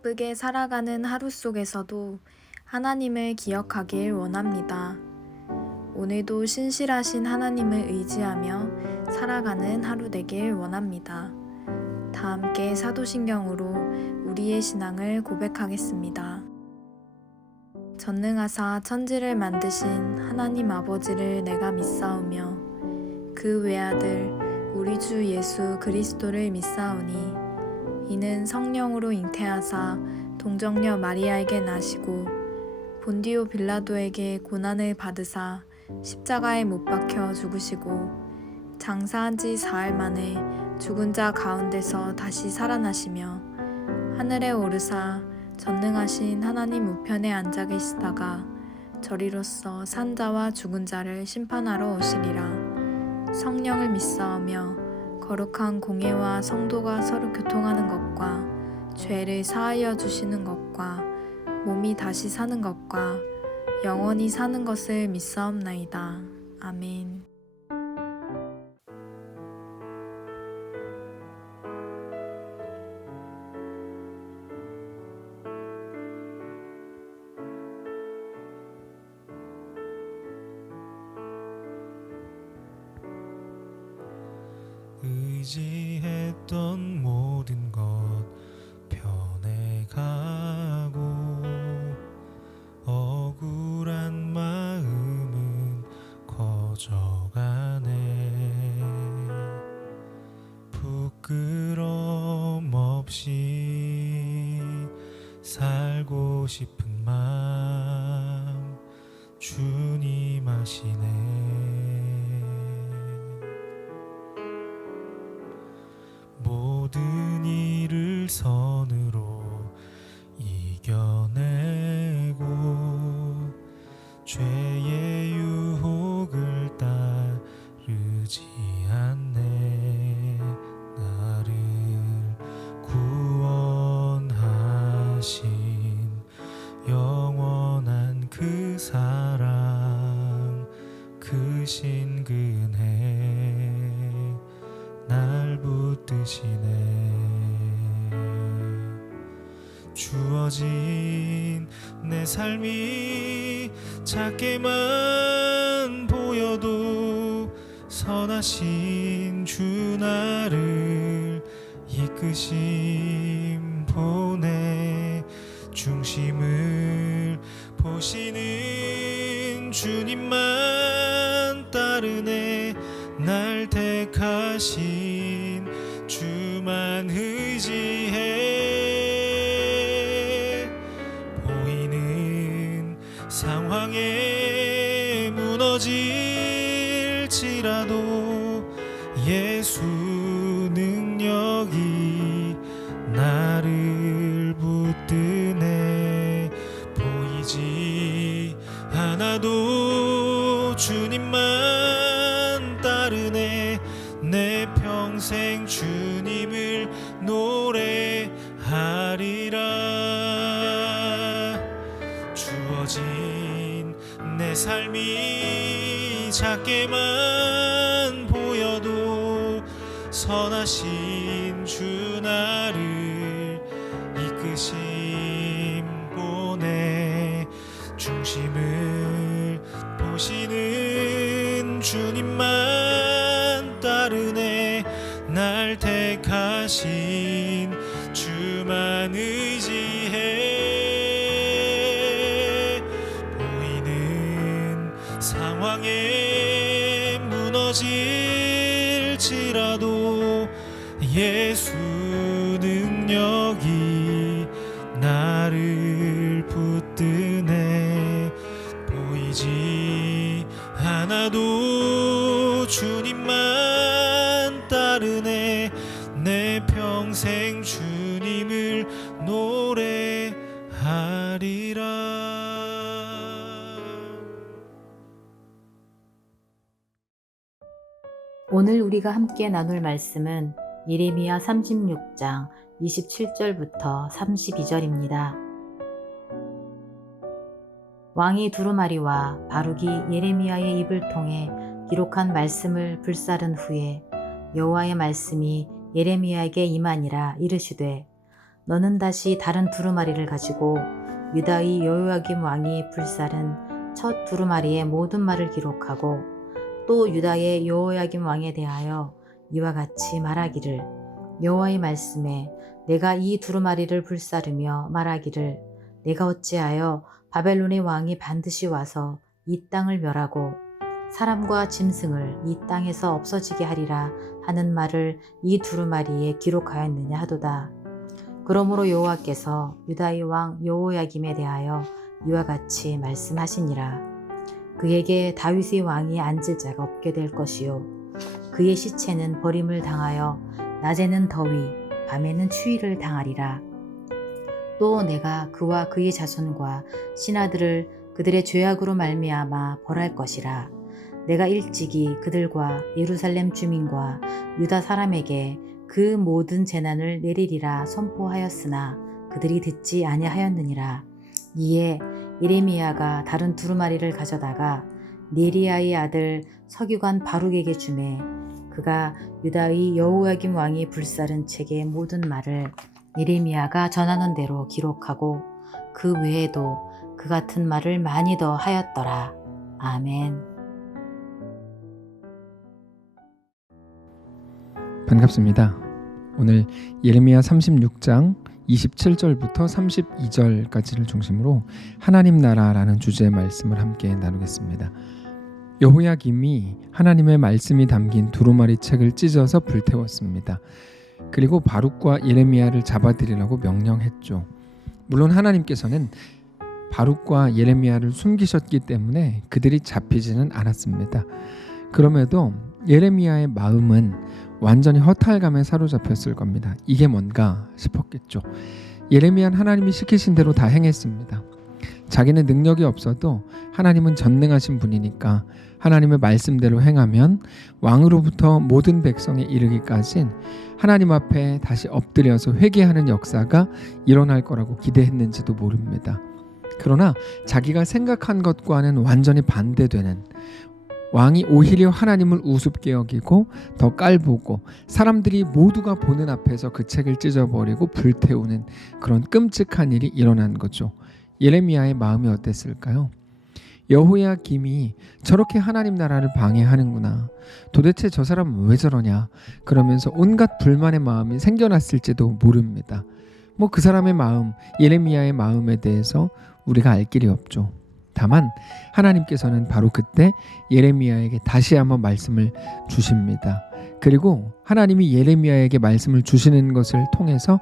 바쁘게 살아가는 하루 속에서도 하나님을 기억하길 원합니다. 오늘도 신실하신 하나님을 의지하며 살아가는 하루 되길 원합니다. 다 함께 사도신경으로 우리의 신앙을 고백하겠습니다. 전능하사 천지를 만드신 하나님 아버지를 내가 믿사오며 그 외아들 우리 주 예수 그리스도를 믿사오니 이는 성령으로 잉태하사 동정녀 마리아에게 나시고 본디오 빌라도에게 고난을 받으사 십자가에 못 박혀 죽으시고 장사한 지 사흘 만에 죽은 자 가운데서 다시 살아나시며 하늘에 오르사 전능하신 하나님 우편에 앉아 계시다가 저리로서 산 자와 죽은 자를 심판하러 오시리라. 성령을 믿사오며 거룩한 공예와 성도가 서로 교통하는 것과 죄를 사하여 주시는 것과 몸이 다시 사는 것과 영원히 사는 것을 믿사옵나이다. 아멘. 의지했던 모든 것 변해가고 억울한 마음은 커져가네. 부끄럼 없이 살고 싶은 마음 주님 아시네. 모든 일을 선으로 이겨내고 죄의 유혹을 따르지 않네. 나를 구원하신 영원한 그 사랑 그 신근혜 날 붙드시네. 주어진 내 삶이 작게만 보여도 선하신 주 나를 이끄심 보내. 중심을 보시는 주님만 따르네. 날 택하신 주만 의지해. 보이는 상황에 무너질지라도 예수 능력이 나를 붙드네. 보이지 않아도 주님만 따르네. 내 평생 주님을 노래하리라. 주어진 내 삶이 작게만 보여도 선하신 주 나를 이끄심 보내. 중심을 보시는 주님만 따르네. 날 택하신 주만 의지해. 보이는 상황에 무너질지라도 예수 능력이 나를 붙드네. 보이지 않아도 주님만 따르네. 내 평생 주님을 노래하리라. 오늘 우리가 함께 나눌 말씀은 예레미야 36장 27절부터 32절입니다. 왕이 두루마리와 바룩이 예레미야의 입을 통해 기록한 말씀을 불사른 후에 여호와의 말씀이 예레미야에게 임하니라. 이르시되 너는 다시 다른 두루마리를 가지고 유다의 여호야김 왕이 불살은 첫 두루마리의 모든 말을 기록하고 또 유다의 여호야김 왕에 대하여 이와 같이 말하기를 여호와의 말씀에 내가 이 두루마리를 불사르며 말하기를 내가 어찌하여 바벨론의 왕이 반드시 와서 이 땅을 멸하고 사람과 짐승을 이 땅에서 없어지게 하리라 하는 말을 이 두루마리에 기록하였느냐 하도다. 그러므로 여호와께서 유다의 왕 여호야김에 대하여 이와 같이 말씀하시니라. 그에게 다윗의 왕이 앉을 자가 없게 될 것이요 그의 시체는 버림을 당하여 낮에는 더위 밤에는 추위를 당하리라. 또 내가 그와 그의 자손과 신하들을 그들의 죄악으로 말미암아 벌할 것이라. 내가 일찍이 그들과 예루살렘 주민과 유다 사람에게 그 모든 재난을 내리리라 선포하였으나 그들이 듣지 아니하였느니라. 이에 예레미야가 다른 두루마리를 가져다가 네리야의 아들 서기관 바룩에게 주매 그가 유다의 여호야김 왕이 불살은 책의 모든 말을 예레미야가 전하는 대로 기록하고 그 외에도 그 같은 말을 많이 더 하였더라. 아멘. 반갑습니다. 오늘 예레미야 36장 27절부터 32절까지를 중심으로 하나님 나라라는 주제의 말씀을 함께 나누겠습니다. 여호야김이 하나님의 말씀이 담긴 두루마리 책을 찢어서 불태웠습니다. 그리고 바룩과 예레미야를 잡아들이라고 명령했죠. 물론 하나님께서는 바룩과 예레미야를 숨기셨기 때문에 그들이 잡히지는 않았습니다. 그럼에도 예레미야의 마음은 완전히 허탈감에 사로잡혔을 겁니다. 이게 뭔가 싶었겠죠. 예레미야는 하나님이 시키신 대로 다 행했습니다. 자기는 능력이 없어도 하나님은 전능하신 분이니까 하나님의 말씀대로 행하면 왕으로부터 모든 백성에 이르기까진 하나님 앞에 다시 엎드려서 회개하는 역사가 일어날 거라고 기대했는지도 모릅니다. 그러나 자기가 생각한 것과는 완전히 반대되는 왕이 오히려 하나님을 우습게 여기고 더 깔보고 사람들이 모두가 보는 앞에서 그 책을 찢어버리고 불태우는 그런 끔찍한 일이 일어난 거죠. 예레미야의 마음이 어땠을까요? 여호야김이 저렇게 하나님 나라를 방해하는구나. 도대체 저 사람은 왜 저러냐. 그러면서 온갖 불만의 마음이 생겨났을지도 모릅니다. 그 사람의 마음, 예레미야의 마음에 대해서 우리가 알 길이 없죠. 다만 하나님께서는 바로 그때 예레미야에게 다시 한번 말씀을 주십니다. 그리고 하나님이 예레미야에게 말씀을 주시는 것을 통해서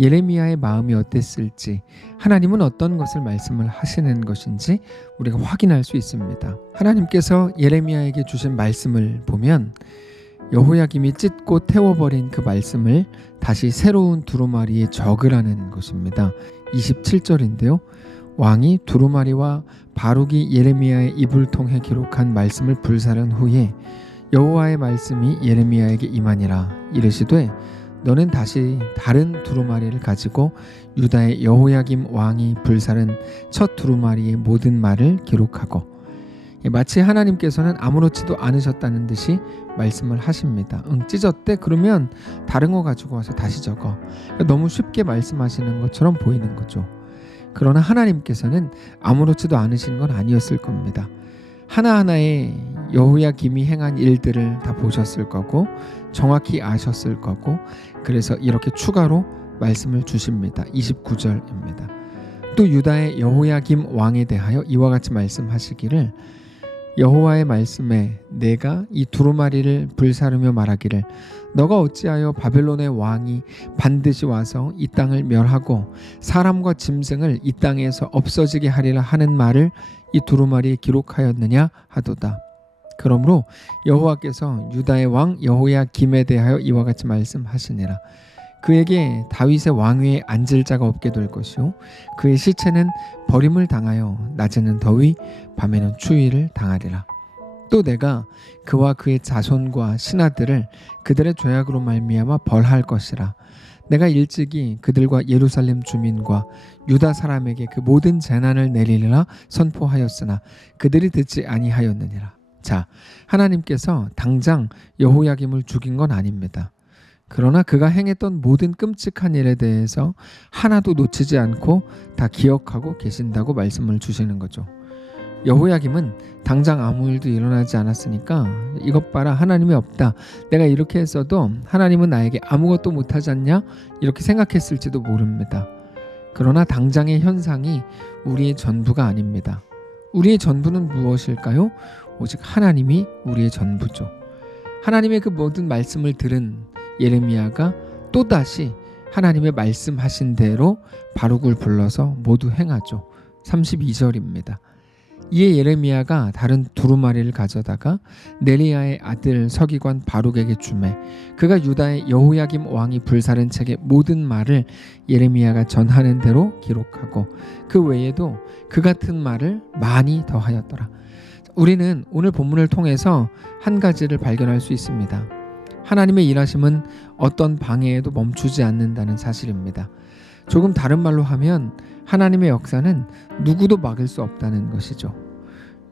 예레미야의 마음이 어땠을지, 하나님은 어떤 것을 말씀을 하시는 것인지 우리가 확인할 수 있습니다. 하나님께서 예레미야에게 주신 말씀을 보면 여호야김이 찢고 태워버린 그 말씀을 다시 새로운 두루마리에 적으라는 것입니다. 27절인데요. 왕이 두루마리와 바룩이 예레미야의 입을 통해 기록한 말씀을 불사른 후에 여호와의 말씀이 예레미야에게 임하니라. 이르시되 너는 다시 다른 두루마리를 가지고 유다의 여호야김 왕이 불사른 첫 두루마리의 모든 말을 기록하고. 마치 하나님께서는 아무렇지도 않으셨다는 듯이 말씀을 하십니다. 찢었대? 그러면 다른 거 가지고 와서 다시 적어. 너무 쉽게 말씀하시는 것처럼 보이는 거죠. 그러나 하나님께서는 아무렇지도 않으신 건 아니었을 겁니다. 하나하나의 여호야김이 행한 일들을 다 보셨을 거고 정확히 아셨을 거고, 그래서 이렇게 추가로 말씀을 주십니다. 29절입니다. 또 유다의 여호야김 왕에 대하여 이와 같이 말씀하시기를 여호와의 말씀에 내가 이 두루마리를 불사르며 말하기를 너가 어찌하여 바벨론의 왕이 반드시 와서 이 땅을 멸하고 사람과 짐승을 이 땅에서 없어지게 하리라 하는 말을 이 두루마리에 기록하였느냐 하도다. 그러므로 여호와께서 유다의 왕 여호야김에 대하여 이와 같이 말씀하시니라. 그에게 다윗의 왕위에 앉을 자가 없게 될 것이요 그의 시체는 버림을 당하여 낮에는 더위 밤에는 추위를 당하리라. 또 내가 그와 그의 자손과 신하들을 그들의 죄악으로 말미암아 벌할 것이라. 내가 일찍이 그들과 예루살렘 주민과 유다 사람에게 그 모든 재난을 내리리라 선포하였으나 그들이 듣지 아니하였느니라. 자, 하나님께서 당장 여호야김을 죽인 건 아닙니다. 그러나 그가 행했던 모든 끔찍한 일에 대해서 하나도 놓치지 않고 다 기억하고 계신다고 말씀을 주시는 거죠. 여호야김은 당장 아무 일도 일어나지 않았으니까 이것 봐라, 하나님이 없다, 내가 이렇게 했어도 하나님은 나에게 아무것도 못하지 않냐, 이렇게 생각했을지도 모릅니다. 그러나 당장의 현상이 우리의 전부가 아닙니다. 우리의 전부는 무엇일까요? 오직 하나님이 우리의 전부죠. 하나님의 그 모든 말씀을 들은 예레미야가 또다시 하나님의 말씀하신 대로 바룩을 불러서 모두 행하죠. 32절입니다. 이에 예레미야가 다른 두루마리를 가져다가 네리야의 아들 서기관 바룩에게 주매 그가 유다의 여호야김 왕이 불사른 책의 모든 말을 예레미야가 전하는 대로 기록하고 그 외에도 그 같은 말을 많이 더하였더라. 우리는 오늘 본문을 통해서 한 가지를 발견할 수 있습니다. 하나님의 일하심은 어떤 방해에도 멈추지 않는다는 사실입니다. 조금 다른 말로 하면 하나님의 역사는 누구도 막을 수 없다는 것이죠.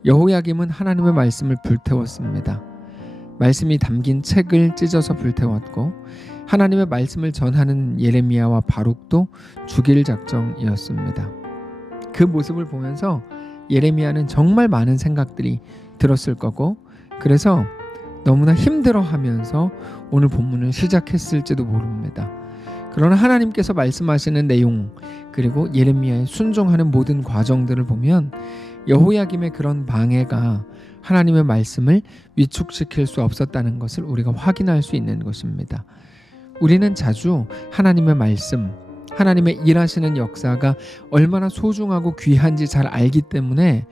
여호야김은 하나님의 말씀을 불태웠습니다. 말씀이 담긴 책을 찢어서 불태웠고 하나님의 말씀을 전하는 예레미야와 바룩도 죽일 작정이었습니다. 그 모습을 보면서 예레미야는 정말 많은 생각들이 들었을 거고 그래서 너무나 힘들어하면서 오늘 본문을 시작했을지도 모릅니다. 그러나 하나님께서 말씀하시는 내용 그리고 예레미야의 순종하는 모든 과정들을 보면 여호야김의 그런 방해가 하나님의 말씀을 위축시킬 수 없었다는 것을 우리가 확인할 수 있는 것입니다. 우리는 자주 하나님의 말씀, 하나님의 일하시는 역사가 얼마나 소중하고 귀한지 잘 알기 때문에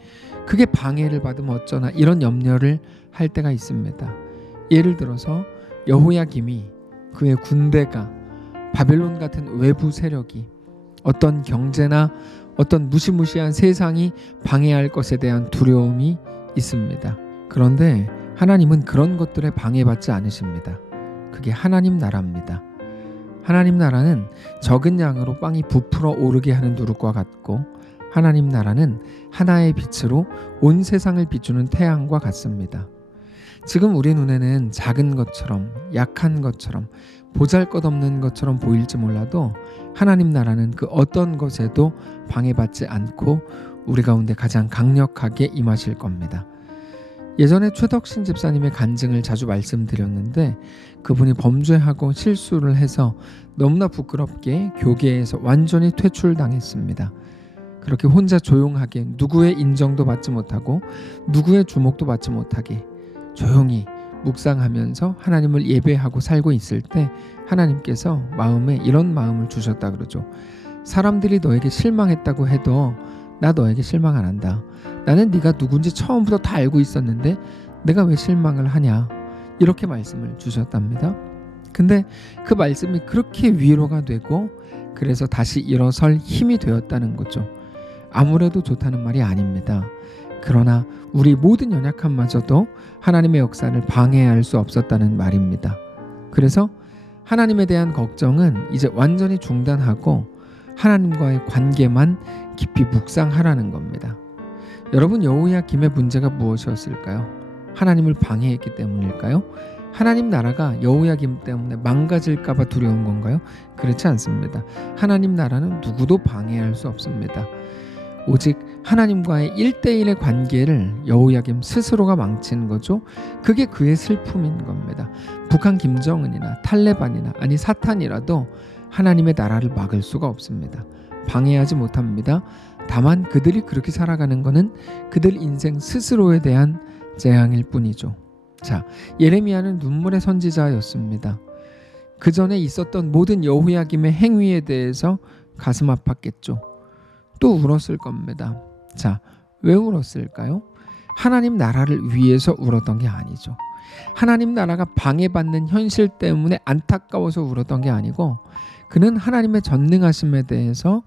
그게 방해를 받으면 어쩌나 이런 염려를 할 때가 있습니다. 예를 들어서 여호야김이 그의 군대가 바벨론 같은 외부 세력이 어떤 경제나 어떤 무시무시한 세상이 방해할 것에 대한 두려움이 있습니다. 그런데 하나님은 그런 것들에 방해받지 않으십니다. 그게 하나님 나라입니다. 하나님 나라는 적은 양으로 빵이 부풀어 오르게 하는 누룩과 같고 하나님 나라는 하나의 빛으로 온 세상을 비추는 태양과 같습니다. 지금 우리 눈에는 작은 것처럼 약한 것처럼 보잘것없는 것처럼 보일지 몰라도 하나님 나라는 그 어떤 것에도 방해받지 않고 우리 가운데 가장 강력하게 임하실 겁니다. 예전에 최덕신 집사님의 간증을 자주 말씀드렸는데 그분이 범죄하고 실수를 해서 너무나 부끄럽게 교계에서 완전히 퇴출당했습니다. 그렇게 혼자 조용하게 누구의 인정도 받지 못하고 누구의 주목도 받지 못하게 조용히 묵상하면서 하나님을 예배하고 살고 있을 때 하나님께서 마음에 이런 마음을 주셨다 그러죠. 사람들이 너에게 실망했다고 해도 나 너에게 실망 안 한다. 나는 네가 누군지 처음부터 다 알고 있었는데 내가 왜 실망을 하냐. 이렇게 말씀을 주셨답니다. 근데 그 말씀이 그렇게 위로가 되고 그래서 다시 일어설 힘이 되었다는 거죠. 아무래도 좋다는 말이 아닙니다. 그러나 우리 모든 연약함마저도 하나님의 역사를 방해할 수 없었다는 말입니다. 그래서 하나님에 대한 걱정은 이제 완전히 중단하고 하나님과의 관계만 깊이 묵상하라는 겁니다. 여러분, 여호야김의 문제가 무엇이었을까요? 하나님을 방해했기 때문일까요? 하나님 나라가 여호야김 때문에 망가질까 봐 두려운 건가요? 그렇지 않습니다. 하나님 나라는 누구도 방해할 수 없습니다. 오직 하나님과의 1대1의 관계를 여호야김 스스로가 망친 거죠. 그게 그의 슬픔인 겁니다. 북한 김정은이나 탈레반이나 아니 사탄이라도 하나님의 나라를 막을 수가 없습니다. 방해하지 못합니다. 다만 그들이 그렇게 살아가는 것은 그들 인생 스스로에 대한 재앙일 뿐이죠. 자, 예레미야는 눈물의 선지자였습니다. 그 전에 있었던 모든 여호야김의 행위에 대해서 가슴 아팠겠죠. 또 울었을 겁니다. 자, 왜 울었을까요? 하나님 나라를 위해서 울었던 게 아니죠. 하나님 나라가 방해받는 현실 때문에 안타까워서 울었던 게 아니고 그는 하나님의 전능하심에 대해서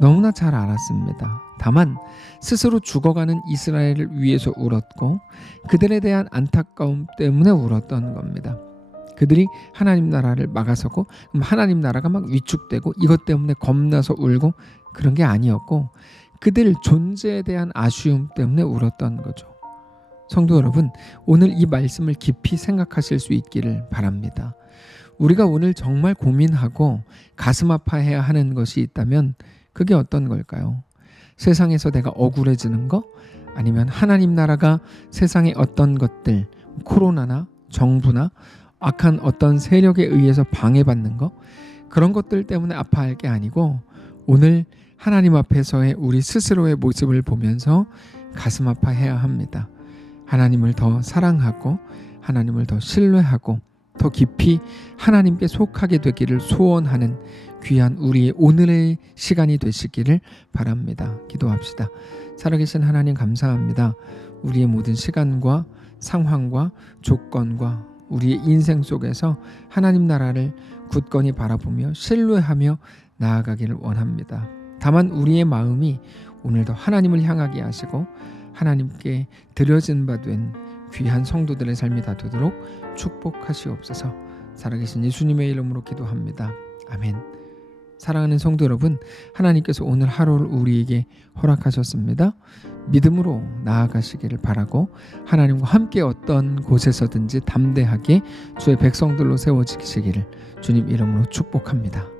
너무나 잘 알았습니다. 다만 스스로 죽어가는 이스라엘을 위해서 울었고 그들에 대한 안타까움 때문에 울었던 겁니다. 그들이 하나님 나라를 막아서고 하나님 나라가 막 위축되고 이것 때문에 겁나서 울고 그런 게 아니었고 그들 존재에 대한 아쉬움 때문에 울었던 거죠. 성도 여러분, 오늘 이 말씀을 깊이 생각하실 수 있기를 바랍니다. 우리가 오늘 정말 고민하고 가슴 아파해야 하는 것이 있다면 그게 어떤 걸까요? 세상에서 내가 억울해지는 거? 아니면 하나님 나라가 세상의 어떤 것들, 코로나나 정부나 악한 어떤 세력에 의해서 방해받는 거? 그런 것들 때문에 아파할 게 아니고 오늘 하나님 앞에서의 우리 스스로의 모습을 보면서 가슴 아파해야 합니다. 하나님을 더 사랑하고 하나님을 더 신뢰하고 더 깊이 하나님께 속하게 되기를 소원하는 귀한 우리의 오늘의 시간이 되시기를 바랍니다. 기도합시다. 살아계신 하나님 감사합니다. 우리의 모든 시간과 상황과 조건과 우리의 인생 속에서 하나님 나라를 굳건히 바라보며 신뢰하며 나아가기를 원합니다. 다만 우리의 마음이 오늘도 하나님을 향하게 하시고 하나님께 드려진 바 된 귀한 성도들의 삶이 다 되도록 축복하시옵소서. 살아계신 예수님의 이름으로 기도합니다. 아멘. 사랑하는 성도 여러분, 하나님께서 오늘 하루를 우리에게 허락하셨습니다. 믿음으로 나아가시기를 바라고 하나님과 함께 어떤 곳에서든지 담대하게 주의 백성들로 세워지시기를 주님 이름으로 축복합니다.